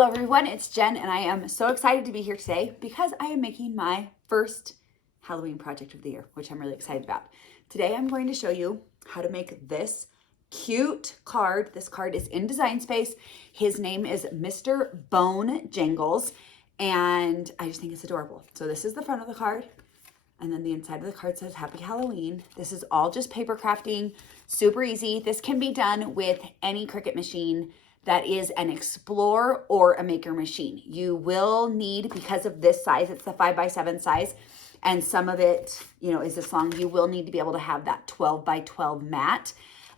Hello everyone, it's Jen and I am so excited to be here today because I am making my first Halloween project of the year, which I'm really excited about. Today I'm going to show you how to make this cute card. This card is in Design Space. His name is Mr. Bone Jangles and I just think it's adorable. So this is the front of the card and then the inside of the card says Happy Halloween. This is all just paper crafting, super easy. This can be done with any Cricut machine that is an Explore or a Maker machine. You will need, because of this size, it's the 5x7 size, and some of it, you know, is this long, you will need to be able to have that 12x12 mat.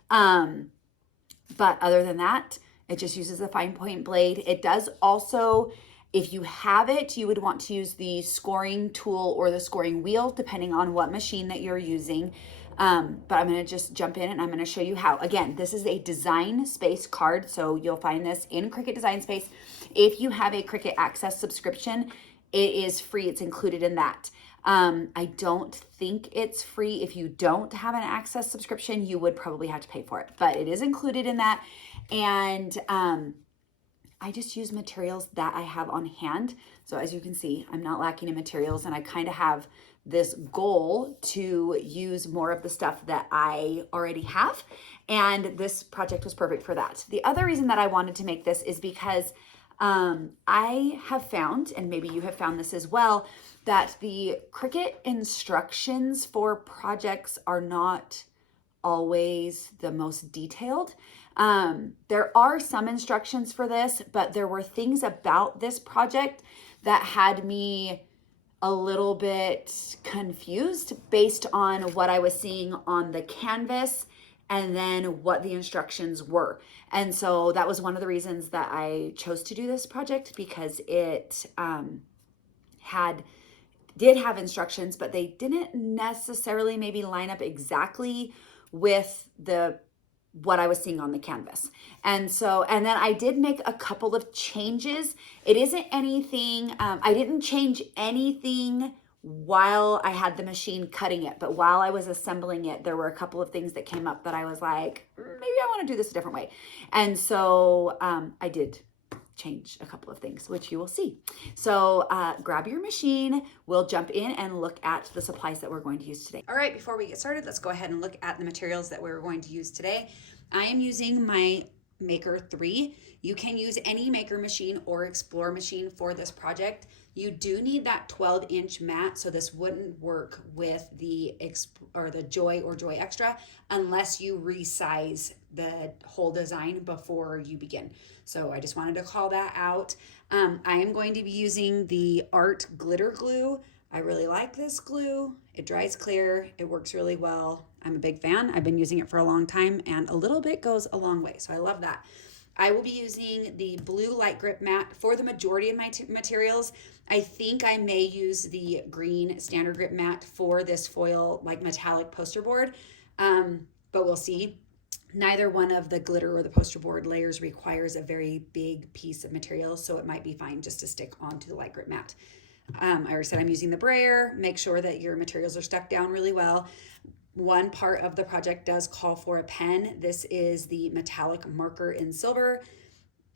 But other than that, it just uses a fine point blade. It does also, if you have it, you would want to use the scoring tool or the scoring wheel, depending on what machine that you're using. But I'm going to just jump in and I'm going to show you how. Again, this is a Design Space card, so you'll find this in Cricut Design Space. If you have a Cricut Access subscription, it is free. It's included in that. I don't think it's free. If you don't have an Access subscription, you would probably have to pay for it, but it is included in that. And I just use materials that I have on hand. So as you can see, I'm not lacking in materials, and I kind of have this goal to use more of the stuff that I already have. And this project was perfect for that. The other reason that I wanted to make this is because I have found, and maybe you have found this as well, that the Cricut instructions for projects are not always the most detailed. There are some instructions for this, but there were things about this project that had me a little bit confused based on what I was seeing on the canvas and then what the instructions were. And so that was one of the reasons that I chose to do this project, because it did have instructions, but they didn't necessarily maybe line up exactly with what I was seeing on the canvas. And then I did make a couple of changes. It isn't anything, I didn't change anything while I had the machine cutting it, but while I was assembling it, there were a couple of things that came up that I was like, maybe I want to do this a different way. And so I did change a couple of things, which you will see. So grab your machine, we'll jump in and look at the supplies that we're going to use today. All right, before we get started, let's go ahead and look at the materials that we're going to use today. I am using my Maker 3. You can use any Maker machine or Explore machine for this project. You do need that 12-inch mat, so this wouldn't work with the Joy or Joy Extra unless you resize the whole design before you begin. So I just wanted to call that out. I am going to be using the Art Glitter Glue. I really like this glue. It dries clear. It works really well. I'm a big fan. I've been using it for a long time, and a little bit goes a long way. So I love that. I will be using the blue light grip mat for the majority of my materials. I think I may use the green standard grip mat for this foil, like metallic poster board, but we'll see. Neither one of the glitter or the poster board layers requires a very big piece of material, so it might be fine just to stick onto the light grip mat. I already said I'm using the brayer. Make sure that your materials are stuck down really well. One part of the project does call for a pen. This is the metallic marker in silver.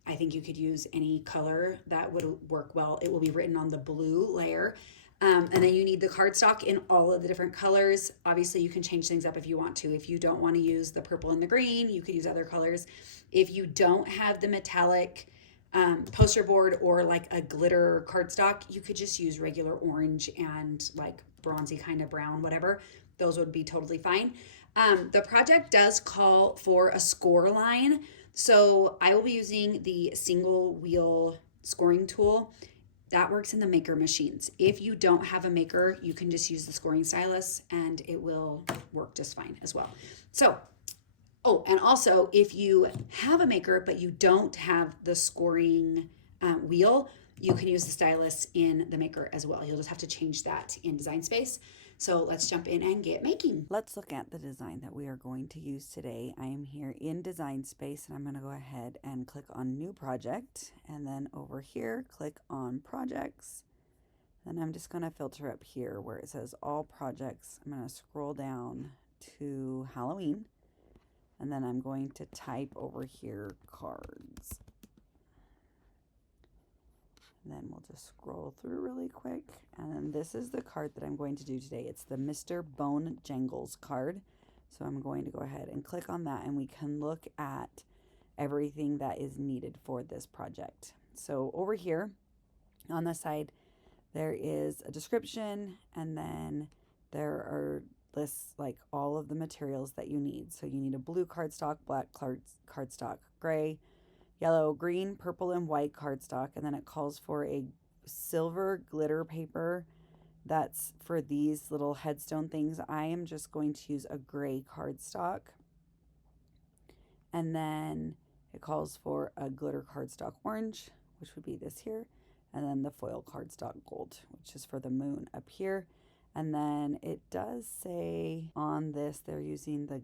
I think you could use any color that would work well. It will be written on the blue layer. And then you need the cardstock in all of the different colors. Obviously, you can change things up if you want to. If you don't want to use the purple and the green, you could use other colors. If you don't have the metallic poster board or like a glitter cardstock, you could just use regular orange and like bronzy kind of brown, whatever. Those would be totally fine. The project does call for a score line. So I will be using the single wheel scoring tool. That works in the Maker machines. If you don't have a Maker, you can just use the scoring stylus and it will work just fine as well. So, oh, and also if you have a Maker but you don't have the scoring wheel, you can use the stylus in the Maker as well. You'll just have to change that in Design Space. So let's jump in and get making. Let's look at the design that we are going to use today. I am here in Design Space and I'm going to go ahead and click on New Project, and then over here click on Projects. Then I'm just going to filter up here where it says All Projects. I'm going to scroll down to Halloween, and then I'm going to type over here cards. And then we'll just scroll through really quick. And then this is the card that I'm going to do today. It's the Mr. Bone Jangles card. So I'm going to go ahead and click on that, and we can look at everything that is needed for this project. So over here on the side, there is a description, and then there are lists like all of the materials that you need. So you need a blue cardstock, black cardstock, gray, yellow, green, purple, and white cardstock. And then it calls for a silver glitter paper. That's for these little headstone things. I am just going to use a gray cardstock. And then it calls for a glitter cardstock orange, which would be this here. And then the foil cardstock gold, which is for the moon up here. And then it does say on this, they're using the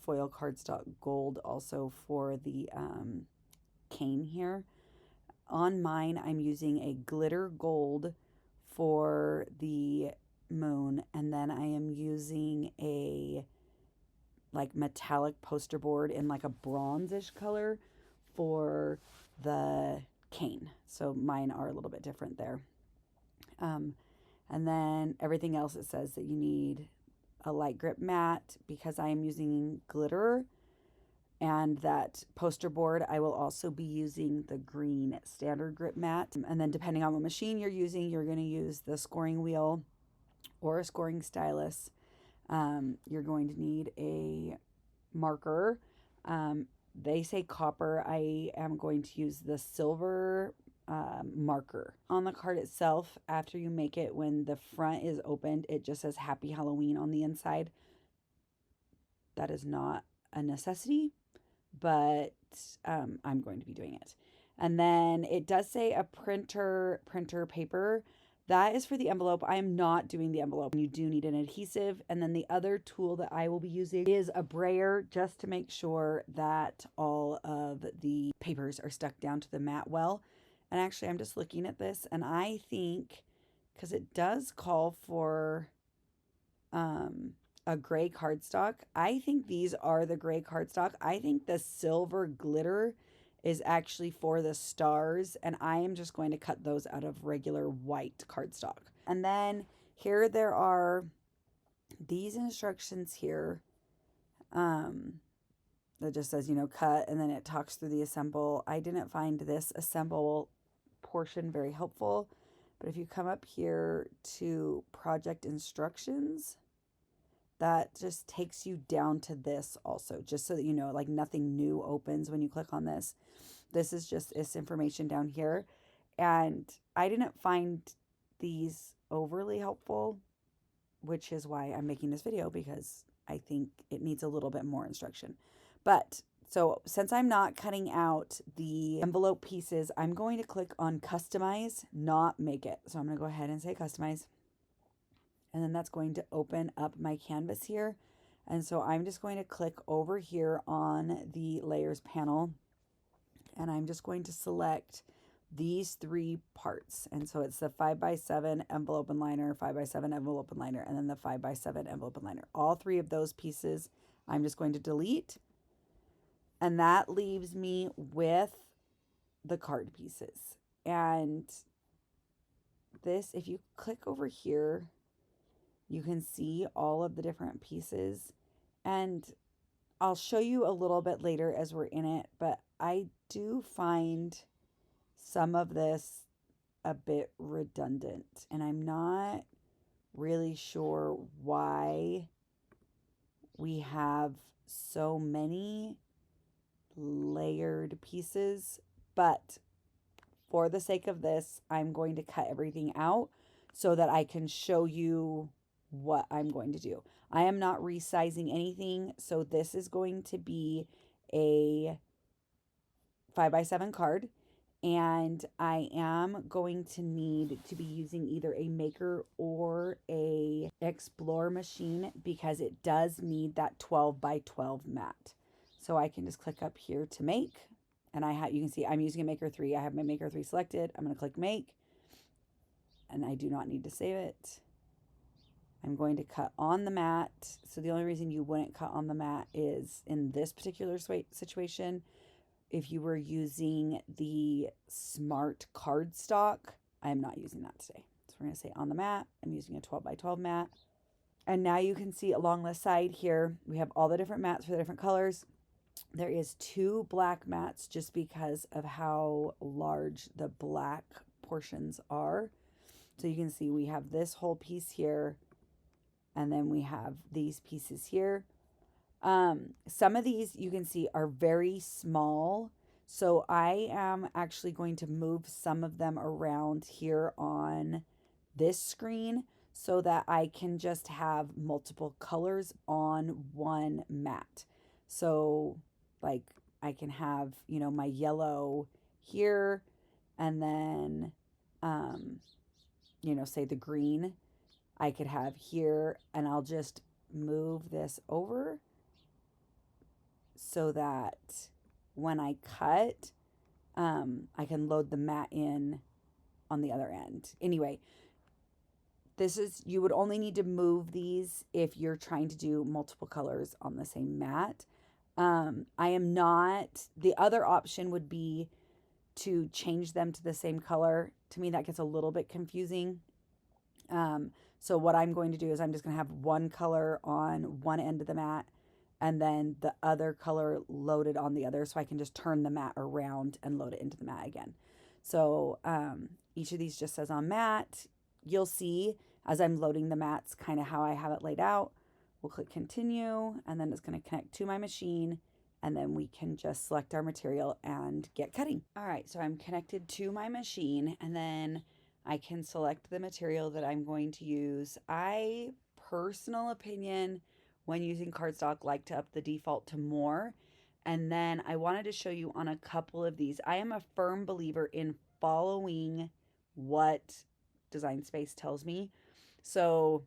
foil cardstock gold also for the cane here. On mine, I'm using a glitter gold for the moon, and then I am using a like metallic poster board in like a bronzish color for the cane. So mine are a little bit different there. And then everything else, it says that you need a light grip mat because I am using glitter, and that poster board I will also be using the green standard grip mat. And then depending on what machine you're using, you're going to use the scoring wheel or a scoring stylus. You're going to need a marker. They say copper. I am going to use the silver marker. On the card itself, after you make it, when the front is opened, it just says Happy Halloween on the inside. That is not a necessity, but I'm going to be doing it. And then it does say a printer paper. That is for the envelope. I am not doing the envelope. You do need an adhesive. And then the other tool that I will be using is a brayer, just to make sure that all of the papers are stuck down to the mat well. And actually, I'm just looking at this, and I think, because it does call for a gray cardstock, I think these are the gray cardstock. I think the silver glitter is actually for the stars, and I am just going to cut those out of regular white cardstock. And then here there are these instructions here that just says, cut, and then it talks through the assemble. I didn't find this assemble portion very helpful, but if you come up here to project instructions, that just takes you down to this also, just so that you know, like nothing new opens when you click on this. This is just this information down here. And I didn't find these overly helpful, which is why I'm making this video, because I think it needs a little bit more instruction. But so since I'm not cutting out the envelope pieces, I'm going to click on customize, not make it. So I'm going to go ahead and say customize. And then that's going to open up my canvas here. And so I'm just going to click over here on the layers panel, and I'm just going to select these 3 parts. And so it's the 5x7 envelope and liner, 5x7 envelope and liner, and then the 5x7 envelope and liner. All 3 of those pieces I'm just going to delete. And that leaves me with the card pieces. And this, if you click over here, you can see all of the different pieces. And I'll show you a little bit later as we're in it, but I do find some of this a bit redundant, and I'm not really sure why we have so many layered pieces, but for the sake of this, I'm going to cut everything out so that I can show you what I'm going to do. I am not resizing anything, so this is going to be a 5x7 card, and I am going to need to be using either a maker or a Explore machine, because it does need that 12x12 mat. So I can just click up here to make, and you can see I'm using a maker 3. I have my maker 3 selected. I'm going to click make, and I do not need to save it. I'm going to cut on the mat. So the only reason you wouldn't cut on the mat is in this particular situation if you were using the smart cardstock. I am not using that today. So we're going to say on the mat, I'm using a 12 by 12 mat. And now you can see along the side here, we have all the different mats for the different colors. There is 2 black mats just because of how large the black portions are. So you can see we have this whole piece here, and then we have these pieces here. Some of these you can see are very small. So I am actually going to move some of them around here on this screen so that I can just have multiple colors on one mat. So like I can have, you know, my yellow here, and then, you know, say the green I could have here, and I'll just move this over so that when I cut, I can load the mat in on the other end. Anyway, you would only need to move these if you're trying to do multiple colors on the same mat. The other option would be to change them to the same color. To me, that gets a little bit confusing. So what I'm going to do is I'm just going to have one color on one end of the mat and then the other color loaded on the other, so I can just turn the mat around and load it into the mat again. So each of these just says on mat. You'll see as I'm loading the mats kind of how I have it laid out. We'll click continue, and then it's going to connect to my machine, and then we can just select our material and get cutting. All right, so I'm connected to my machine, and then I can select the material that I'm going to use. Personal opinion, when using cardstock, like to up the default to more. And then I wanted to show you on a couple of these. I am a firm believer in following what Design Space tells me. So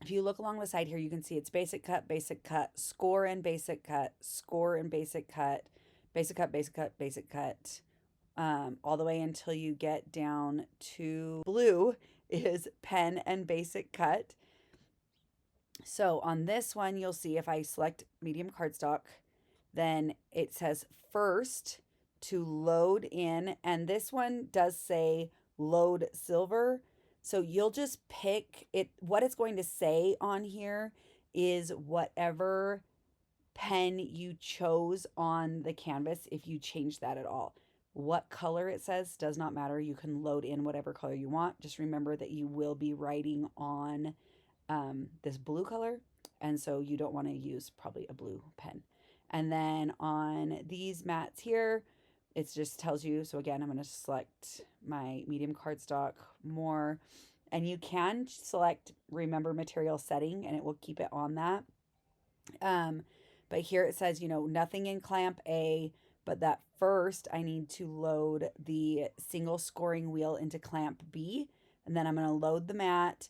if you look along the side here, you can see it's basic cut, score and basic cut, score and basic cut, basic cut, basic cut, basic cut, all the way until you get down to blue is pen and basic cut. So on this one, you'll see if I select medium cardstock, then it says first to load in, and this one does say load silver. So you'll just pick it. What it's going to say on here is whatever pen you chose on the canvas, if you change that at all. What color it says does not matter. You can load in whatever color you want. Just remember that you will be writing on this blue color, and so you don't want to use probably a blue pen. And then on these mats here, it just tells you. So again, I'm going to select my medium cardstock, more, and you can select remember material setting, and it will keep it on that. But here it says, you know, nothing in clamp A, but that first I need to load the single scoring wheel into clamp B, and then I'm going to load the mat,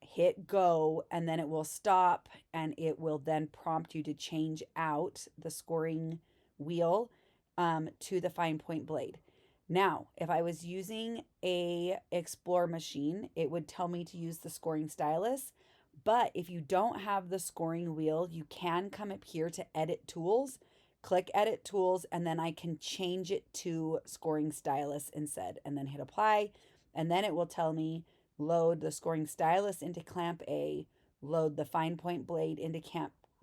hit go, and then it will stop, and it will then prompt you to change out the scoring wheel to the fine point blade. Now, if I was using a Explore machine, it would tell me to use the scoring stylus. But if you don't have the scoring wheel, you can come up here to edit tools, click edit tools, and then I can change it to scoring stylus instead, and then hit apply. And then it will tell me load the scoring stylus into clamp A, load the fine point blade into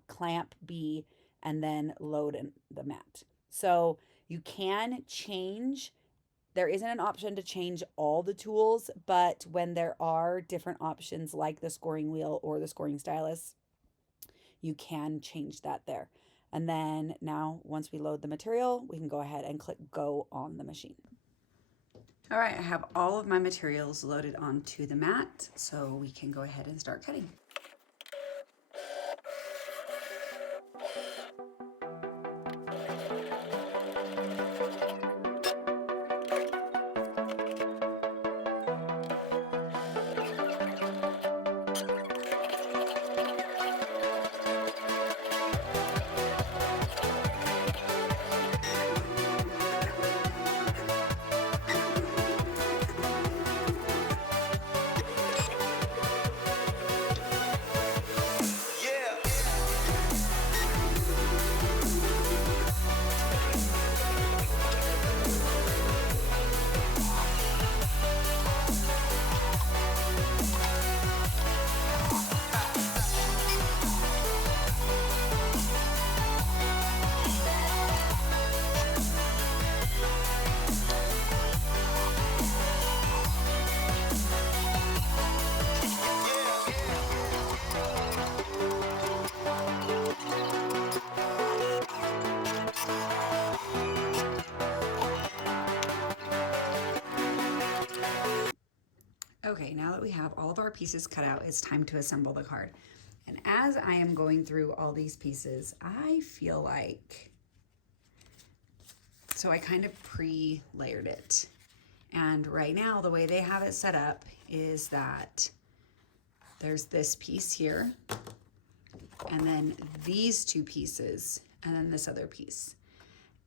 clamp B, and then load in the mat. So you can change. There isn't an option to change all the tools, but when there are different options like the scoring wheel or the scoring stylus, you can change that there. And then now once we load the material, we can go ahead and click go on the machine. All right, I have all of my materials loaded onto the mat, so we can go ahead and start cutting. Okay, now that we have all of our pieces cut out, it's time to assemble the card. And as I am going through all these pieces, I feel like, so I kind of pre-layered it. And right now, the way they have it set up is that there's this piece here, and then these two pieces, and then this other piece.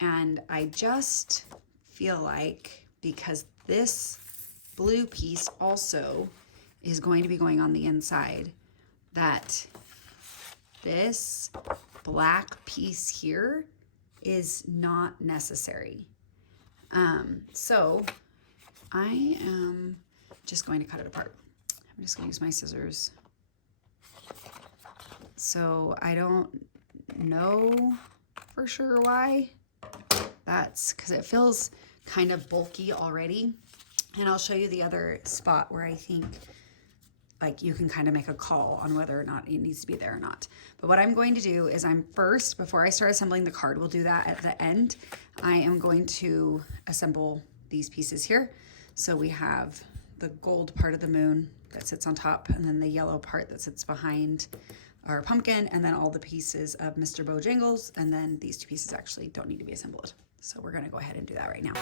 And I just feel like, because this blue piece also is going to be going on the inside, that this black piece here is not necessary. So I am just going to cut it apart. I'm just going to use my scissors. So I don't know for sure why. That's because it feels kind of bulky already. And I'll show you the other spot where I think like you can kind of make a call on whether or not it needs to be there or not. But what I'm going to do is before I start assembling the card, we'll do that at the end. I am going to assemble these pieces here. So we have the gold part of the moon that sits on top, and then the yellow part that sits behind our pumpkin, and then all the pieces of Mr. Jangles, and then these two pieces actually don't need to be assembled. So we're gonna go ahead and do that right now.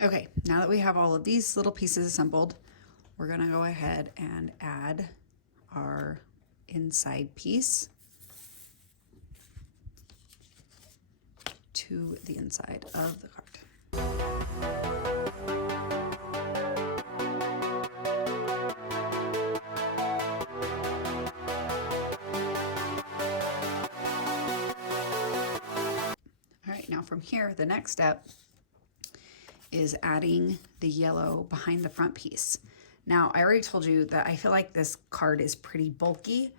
Okay, now that we have all of these little pieces assembled, we're gonna go ahead and add our inside piece to the inside of the card. All right, now from here, the next step is adding the yellow behind the front piece. Now, I already told you that I feel like this card is pretty bulky.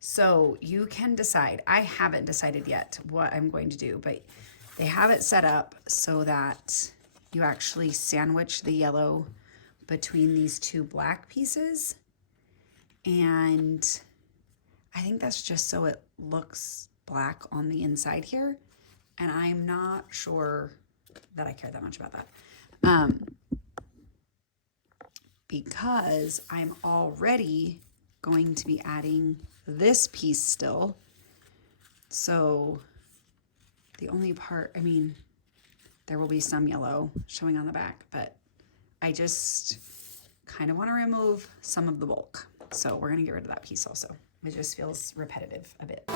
So you can decide. I haven't decided yet what I'm going to do, but they have it set up so that you actually sandwich the yellow between these two black pieces. And I think that's just so it looks black on the inside here. And I'm not sure that I care that much about that. Because I'm already going to be adding this piece still. So the only part, I mean, there will be some yellow showing on the back, but I just kind of want to remove some of the bulk. So we're going to get rid of that piece also. It just feels repetitive a bit.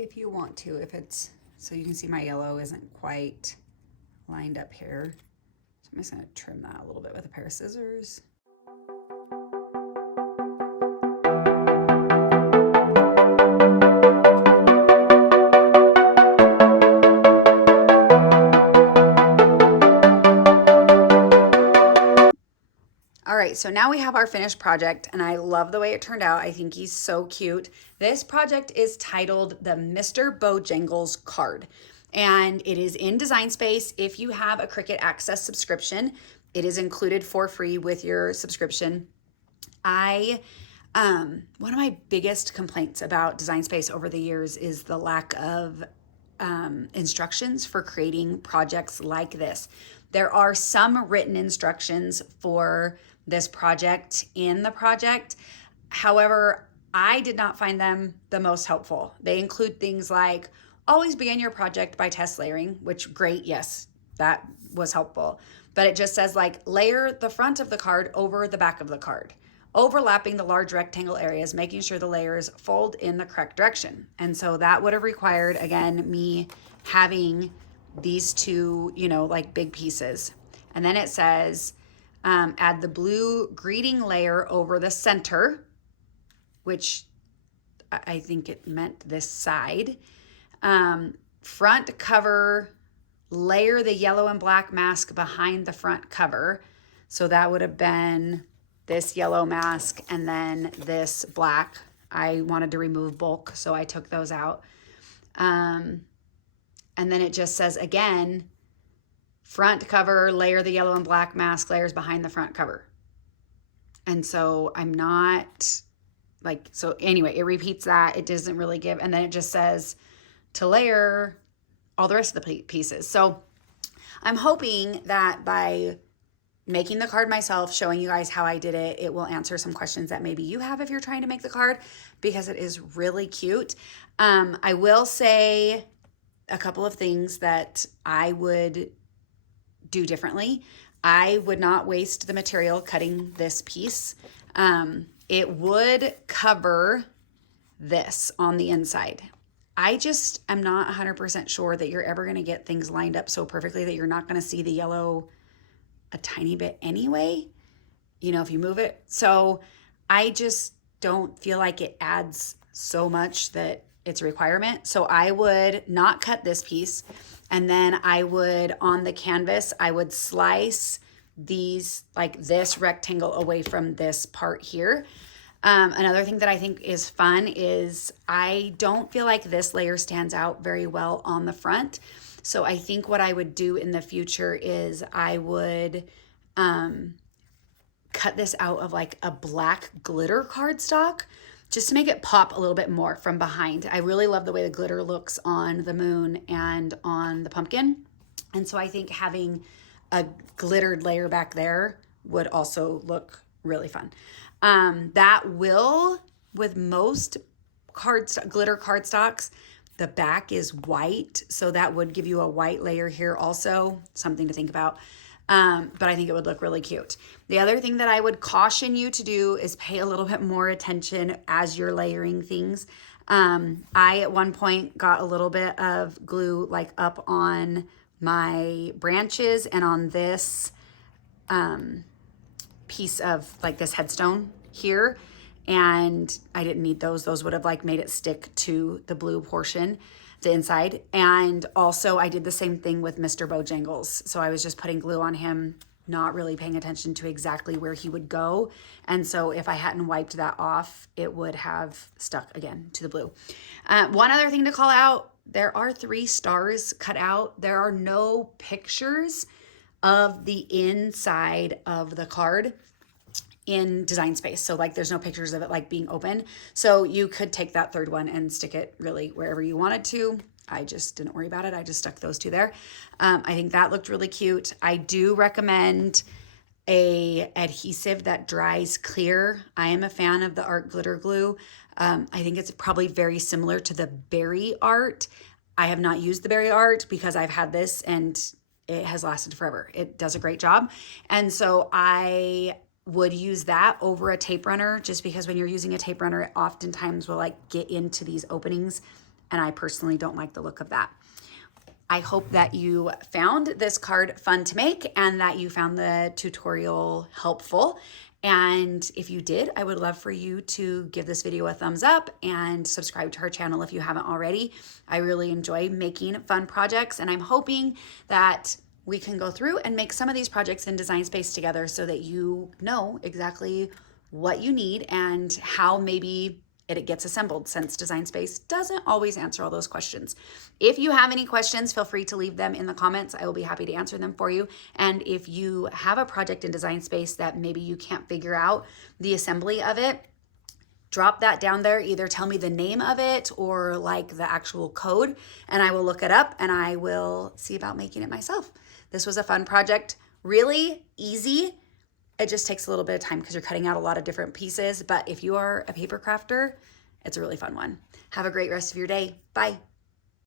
if you want to, if it's, so you can see my yellow isn't quite lined up here. So I'm just gonna trim that a little bit with a pair of scissors. All right, so now we have our finished project, and I love the way it turned out. I think he's so cute. This project is titled the Mr. Bojangles card, and it is in Design Space. If you have a Cricut Access subscription, it is included for free with your subscription. One of my biggest complaints about Design Space over the years is the lack of instructions for creating projects like this. There are some written instructions for this project in the project. However, I did not find them the most helpful. They include things like always begin your project by test layering, which great, yes, that was helpful. But it just says like layer the front of the card over the back of the card, overlapping the large rectangle areas, making sure the layers fold in the correct direction. And so that would have required, again, me having these two, like big pieces. And then it says, add the blue greeting layer over the center, which I think it meant this side. Front cover, layer the yellow and black mask behind the front cover. So that would have been this yellow mask and then this black. I wanted to remove bulk, so I took those out. And then it just says, again, front cover, layer the yellow and black mask layers behind the front cover. And so I'm not like, so anyway, it repeats that. It doesn't really give, and then it just says to layer all the rest of the pieces. So I'm hoping that by making the card myself, showing you guys how I did it, it will answer some questions that maybe you have if you're trying to make the card, because it is really cute. I will say a couple of things that I would do differently. I would not waste the material cutting this piece. It would cover this on the inside. I just am not 100% sure that you're ever going to get things lined up so perfectly that you're not going to see the yellow a tiny bit anyway, if you move it. So I just don't feel like it adds so much that it's a requirement. So I would not cut this piece. And then I would, on the canvas, I would slice these, like this rectangle away from this part here. Another thing that I think is fun is I don't feel like this layer stands out very well on the front. So I think what I would do in the future is I would cut this out of like a black glitter cardstock just to make it pop a little bit more from behind. I really love the way the glitter looks on the moon and on the pumpkin. And so I think having a glittered layer back there would also look really fun. That will, with most glitter cardstocks, the back is white, so that would give you a white layer here also, something to think about. But I think it would look really cute. The other thing that I would caution you to do is pay a little bit more attention as you're layering things. I, at one point, got a little bit of glue like up on my branches and on this piece of like this headstone here. And I didn't need those. Those would have like made it stick to the blue portion, the inside. And also I did the same thing with Mr. Bojangles. So I was just putting glue on him, not really paying attention to exactly where he would go. And so if I hadn't wiped that off, it would have stuck again to the blue. One other thing to call out, there are 3 stars cut out. There are no pictures of the inside of the card in Design Space. So like there's no pictures of it like being open. So you could take that 3rd one and stick it really wherever you wanted to. I just didn't worry about it. I just stuck those 2 there. I think that looked really cute. I do recommend a adhesive that dries clear. I am a fan of the art glitter glue. I think it's probably very similar to the berry art. I have not used the berry art because I've had this and it has lasted forever. It does a great job. And so I would use that over a tape runner, just because when you're using a tape runner, it oftentimes will like get into these openings and I personally don't like the look of that. I hope that you found this card fun to make and that you found the tutorial helpful. And if you did, I would love for you to give this video a thumbs up and subscribe to our channel if you haven't already. I really enjoy making fun projects, and I'm hoping that we can go through and make some of these projects in Design Space together so that you know exactly what you need and how maybe it gets assembled, since Design Space doesn't always answer all those questions. If you have any questions, feel free to leave them in the comments. I will be happy to answer them for you. And if you have a project in Design Space that maybe you can't figure out the assembly of it, drop that down there. Either tell me the name of it or like the actual code, and I will look it up and I will see about making it myself. This was a fun project, really easy. It just takes a little bit of time because you're cutting out a lot of different pieces. But if you are a paper crafter, it's a really fun one. Have a great rest of your day. Bye.